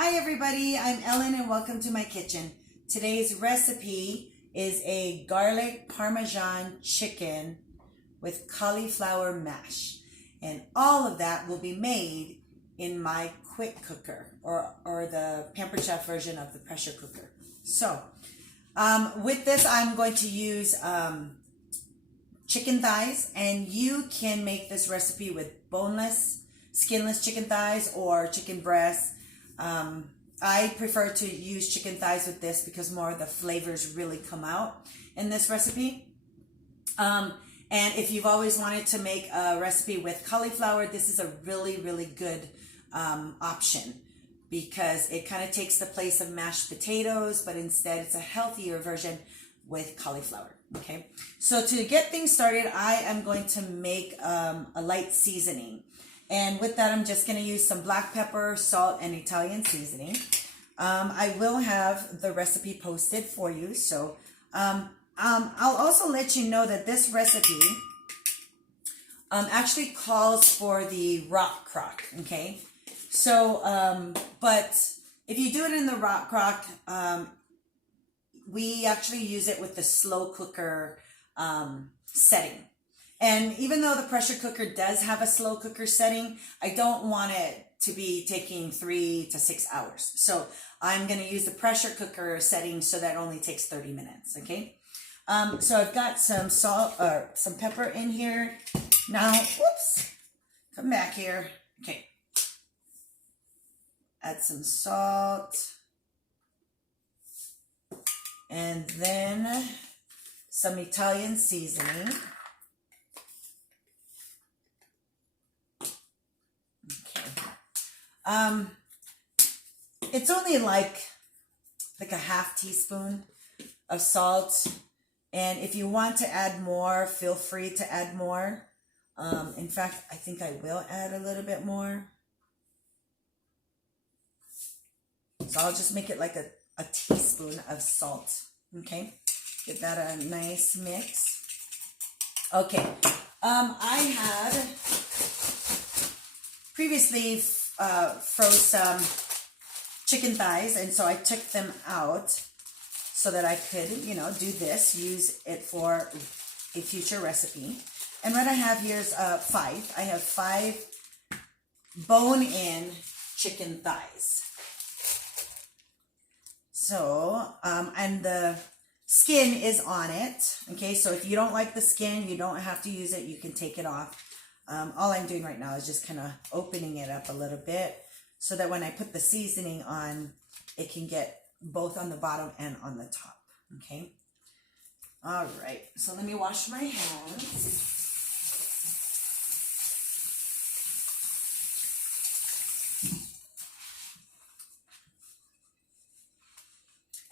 Hi everybody, I'm Ellen and welcome to my kitchen. Today's recipe is a garlic Parmesan chicken with cauliflower mash. And all of that will be made in my quick cooker or the Pampered Chef version of the pressure cooker. So with this I'm going to use chicken thighs, and you can make this recipe with boneless, skinless chicken thighs or chicken breasts. I prefer to use chicken thighs with this because more of the flavors really come out in this recipe. And if you've always wanted to make a recipe with cauliflower, this is a really good option because it kind of takes the place of mashed potatoes, but instead it's a healthier version with cauliflower. Okay, so to get things started, I am going to make a light seasoning. And with that, I'm just going to use some black pepper, salt, and Italian seasoning. I will have the recipe posted for you. So I'll also let you know that this recipe actually calls for the rock crock. Okay, so but if you do it in the rock crock, we actually use it with the slow cooker setting. And even though the pressure cooker does have a slow cooker setting, I don't want it to be taking 3 to 6 hours. So I'm going to use the pressure cooker setting so that only takes 30 minutes. Okay. So I've got some salt or some pepper in here. Now, whoops, come back here. Okay. Add some salt. And then some Italian seasoning. It's only like a half teaspoon of salt, and if you want to add more, feel free to add more. In fact, I think I will add a little bit more. So I'll just make it like a teaspoon of salt. Okay, give that a nice mix. Okay, I had previously froze some chicken thighs, and so I took them out so that I could, do this, use it for a future recipe. And what I have here is five. I have 5 bone-in chicken thighs. So, and the skin is on it. Okay, so if you don't like the skin, you don't have to use it. You can take it off. All I'm doing right now is just kind of opening it up a little bit so that when I put the seasoning on, it can get both on the bottom and on the top. Okay. All right. So let me wash my hands.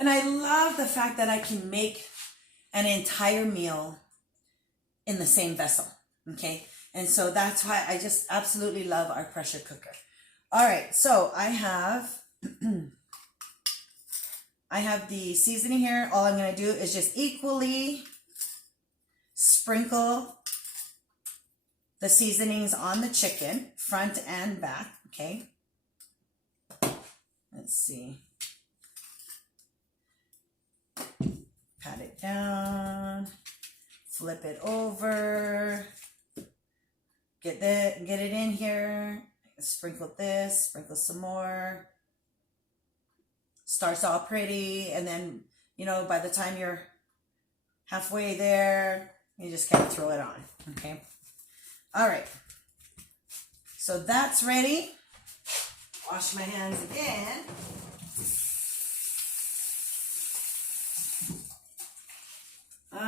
And I love the fact that I can make an entire meal in the same vessel. Okay. And so that's why I just absolutely love our pressure cooker. All right, so I have the seasoning here. All I'm going to do is just equally sprinkle the seasonings on the chicken, front and back, okay? Let's see. Pat it down, flip it over. Get it in here, sprinkle this, sprinkle some more. Starts all pretty, and then, by the time you're halfway there, you just kind of throw it on, okay? All right, so that's ready. Wash my hands again.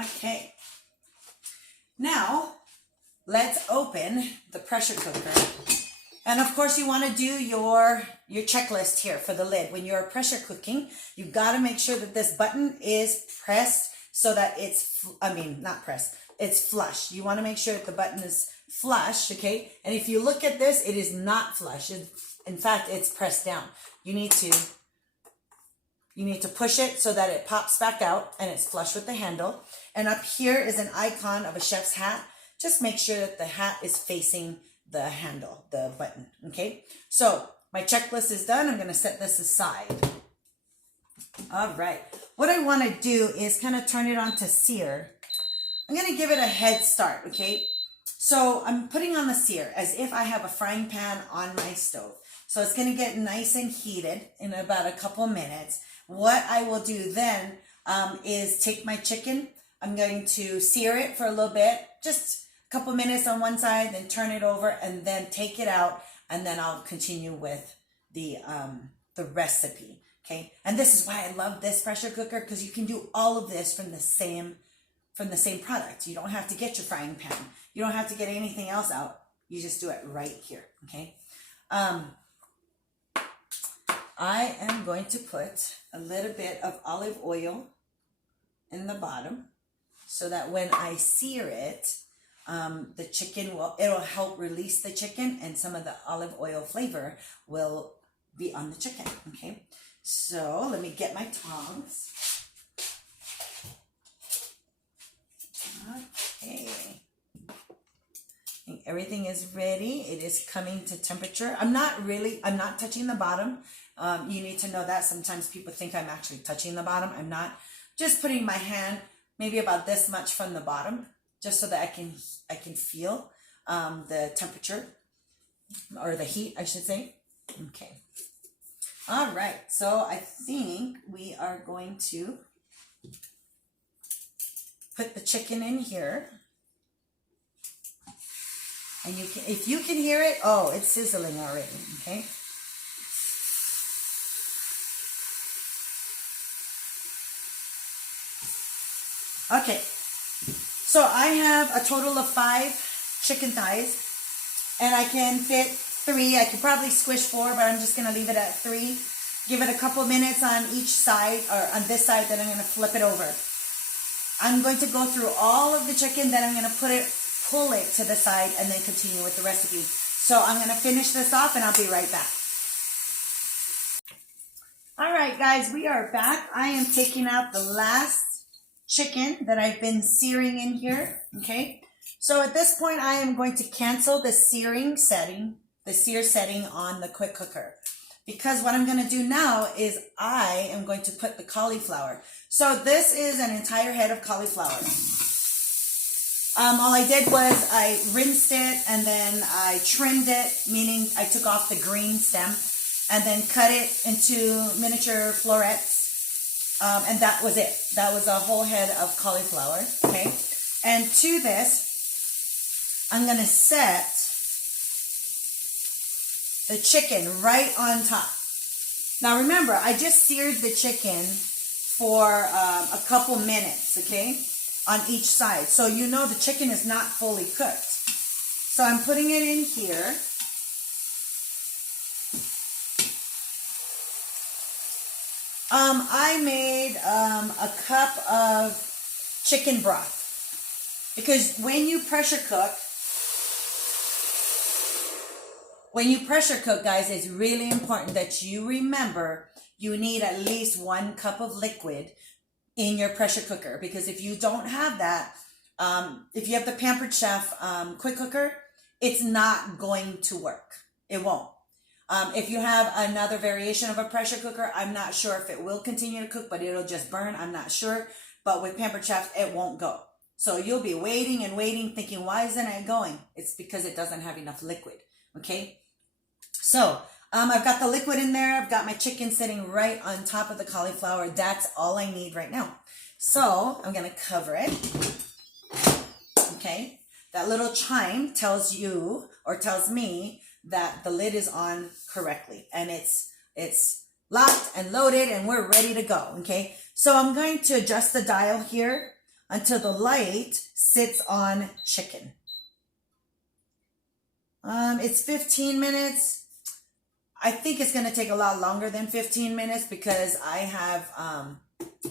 Okay, now, let's open the pressure cooker. And of course, you want to do your checklist here for the lid. When you're pressure cooking, you've got to make sure that this button is pressed so that it's, not pressed, it's flush. You want to make sure that the button is flush, okay? And if you look at this, it is not flush. In fact, it's pressed down. You need to push it so that it pops back out and it's flush with the handle. And up here is an icon of a chef's hat. Just make sure that the hat is facing the handle, the button, okay? So my checklist is done. I'm going to set this aside. All right. What I want to do is kind of turn it on to sear. I'm going to give it a head start, okay? So I'm putting on the sear as if I have a frying pan on my stove. So it's going to get nice and heated in about a couple minutes. What I will do then is take my chicken. I'm going to sear it for a little bit, just a couple minutes on one side, then turn it over and then take it out. And then I'll continue with the recipe, okay? And this is why I love this pressure cooker, because you can do all of this from the same product. You don't have to get your frying pan. You don't have to get anything else out. You just do it right here, okay? I am going to put a little bit of olive oil in the bottom so that when I sear it, the chicken it'll help release the chicken and some of the olive oil flavor will be on the chicken, okay? So let me get my tongs. Okay. I think everything is ready. It is coming to temperature. I'm not touching the bottom. You need to know that. Sometimes people think I'm actually touching the bottom. I'm not. Just putting my hand maybe about this much from the bottom, just so that I can feel the temperature, or the heat, I should say. Okay. All right. So I think we are going to put the chicken in here. And you can, if you can hear it, oh, it's sizzling already, okay? Okay, so I have a total of 5 chicken thighs, and I can fit 3. I could probably squish 4, but I'm just gonna leave it at 3. Give it a couple minutes on each side, or on this side, then I'm gonna flip it over. I'm going to go through all of the chicken, then I'm gonna pull it to the side, and then continue with the recipe. So I'm gonna finish this off, and I'll be right back. All right, guys, we are back. I am taking out the last chicken that I've been searing in here, okay? So at this point, I am going to cancel the sear setting on the quick cooker, because what I'm going to do now is I am going to put the cauliflower. So this is an entire head of cauliflower. All I did was I rinsed it and then I trimmed it, meaning I took off the green stem and then cut it into miniature florets. And that was it. That was a whole head of cauliflower, okay? And to this, I'm going to set the chicken right on top. Now remember, I just seared the chicken for a couple minutes, okay, on each side. So you know the chicken is not fully cooked. So I'm putting it in here. I made a cup of chicken broth, because when you pressure cook, guys, it's really important that you remember you need at least 1 cup of liquid in your pressure cooker, because if you don't have that, if you have the Pampered Chef quick cooker, it's not going to work. It won't. If you have another variation of a pressure cooker, I'm not sure if it will continue to cook, but it'll just burn. I'm not sure. But with Pampered Chef, it won't go. So you'll be waiting and waiting, thinking, why isn't it going? It's because it doesn't have enough liquid. Okay. So I've got the liquid in there. I've got my chicken sitting right on top of the cauliflower. That's all I need right now. So I'm going to cover it. Okay. That little chime tells you, or tells me, that the lid is on correctly, and it's locked and loaded and we're ready to go. Okay, so I'm going to adjust the dial here until the light sits on chicken. It's 15 minutes. I think it's going to take a lot longer than 15 minutes because I have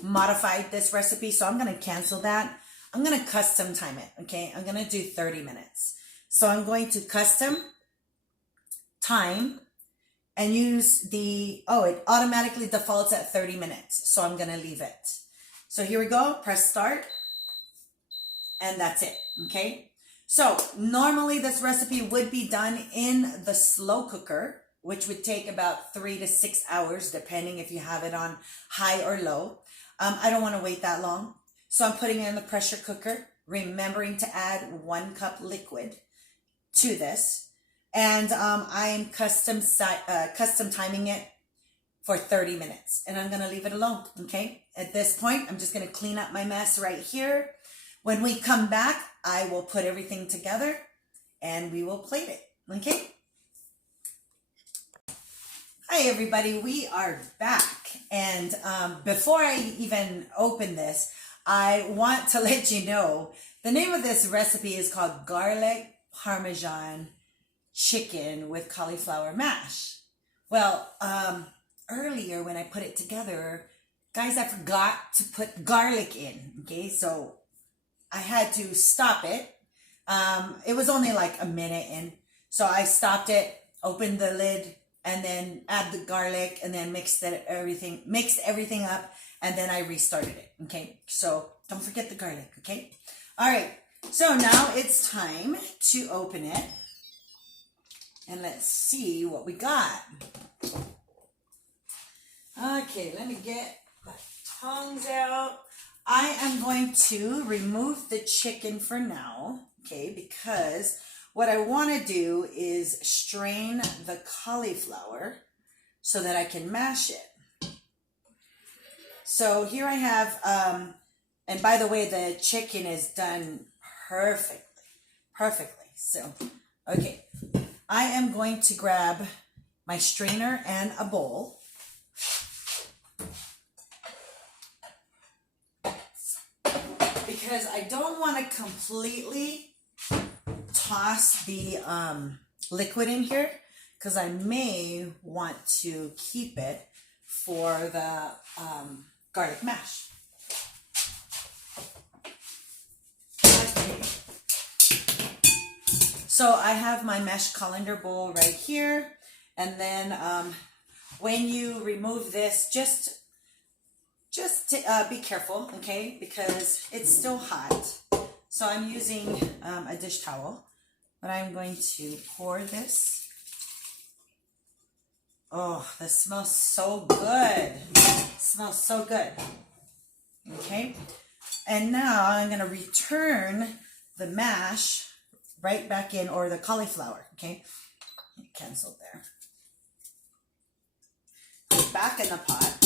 modified this recipe, so I'm going to cancel that. I'm going to custom time it. Okay, I'm going to do 30 minutes. So I'm going to custom time and use it automatically defaults at 30 minutes. So I'm going to leave it. So here we go. Press start. And that's it. Okay. So normally this recipe would be done in the slow cooker which would take about 3 to 6 hours, depending if you have it on high or low. I don't want to wait that long. So I'm putting it in the pressure cooker, remembering to add 1 cup liquid to this. And I'm custom timing it for 30 minutes. And I'm going to leave it alone, okay? At this point, I'm just going to clean up my mess right here. When we come back, I will put everything together and we will plate it, okay? Hi everybody, we are back. And before I even open this, I want to let you know the name of this recipe is called garlic Parmesan chicken with cauliflower mash. Well, earlier when I put it together, guys, I forgot to put garlic in, okay? So I had to stop it. It was only like a minute in. So I stopped it, opened the lid, and then add the garlic, and then mixed everything up, and then I restarted it, okay? So don't forget the garlic, okay? All right, so now it's time to open it, and let's see what we got. Okay, let me get my tongs out. I am going to remove the chicken for now, okay, because what I want to do is strain the cauliflower so that I can mash it. So here I have, and by the way, the chicken is done perfectly. So, okay, I am going to grab my strainer and a bowl. Because I don't want to completely toss the liquid in here, because I may want to keep it for the garlic mash. Okay. So I have my mesh colander bowl right here, and then when you remove this, just be careful, okay, because it's still hot. So I'm using a dish towel. But I'm going to pour this. Oh, this smells so good. It smells so good. Okay. And now I'm going to return the mash right back in, or the cauliflower. Okay. Canceled there. Back in the pot.